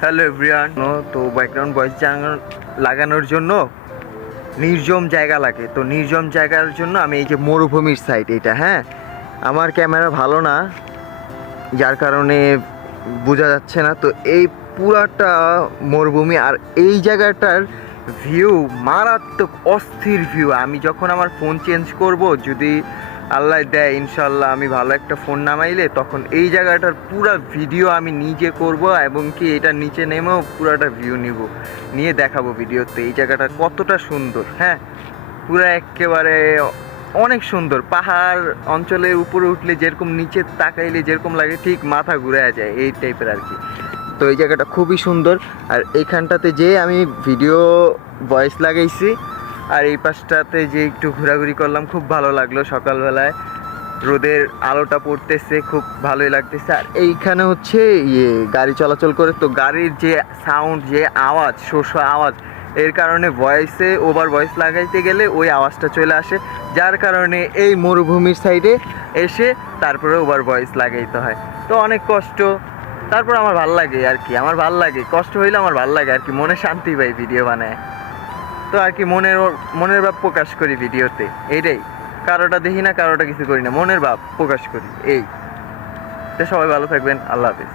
Hello everyone. তো background voice লাগানোর জন্য নির্জন জায়গা লাগে। তো নির্জন জায়গার জন্য আমি এই যে মরুভূমির সাইড, এটা হ্যাঁ আমার ক্যামেরা ভালো না, যার কারণে বোঝা যাচ্ছে না। তো এই পুরাটা মরুভূমি, আর এই জায়গাটার ভিউ মারাত্মক অস্থির ভিউ। আমি যখন আমার ফোন চেঞ্জ করব, যদি আল্লাহ দেয় ইনশাল্লাহ আমি ভালো একটা ফোন নামাইলে, তখন এই জায়গাটার পুরো ভিডিও আমি নিজে করব এবং কি এটা নিচে নেমেও পুরাটা ভিউ নিয়ে দেখাবো ভিডিওতে এই জায়গাটা কতটা সুন্দর। হ্যাঁ, পুরো একেবারে অনেক সুন্দর। পাহাড় অঞ্চলের উপরে উঠলে যেরকম, নিচে তাকাইলে যেরকম লাগে, ঠিক মাথা ঘুরে যায় এই টাইপের আর কি। তো এই জায়গাটা খুবই সুন্দর। আর এইখানটাতে যে আমি ভিডিও ভয়েস লাগাইছি, আর এই পাশটাতে যে একটু ঘোরাঘুরি করলাম, খুব ভালো লাগলো। সকালবেলায় রোদের আলোটা পড়তেছে, খুব ভালোই লাগতেছে। আর এইখানে হচ্ছে গাড়ি চলাচল করে, তো গাড়ির যে সাউন্ড, যে আওয়াজ, শোষ আওয়াজ, এর কারণে ভয়েসে ওভার ভয়েস লাগাইতে গেলে ওই আওয়াজটা চলে আসে, যার কারণে এই মরুভূমির সাইডে এসে তারপরে ওভার ভয়েস লাগাইতে হয়। তো অনেক কষ্ট, তারপর আমার ভাল লাগে আর কি। আমার ভাল লাগে, কষ্ট হইলে আমার ভাল লাগে আর কি, মনে শান্তি পাই ভিডিও বানায়। তো আর কি মনের ভাব প্রকাশ করি ভিডিওতে, এইটাই। কারোটা দেখি না, কারোটা কিছু করি না, মনের ভাব প্রকাশ করি এই। তো সবাই ভালো থাকবেন, আল্লাহ হাফিজ।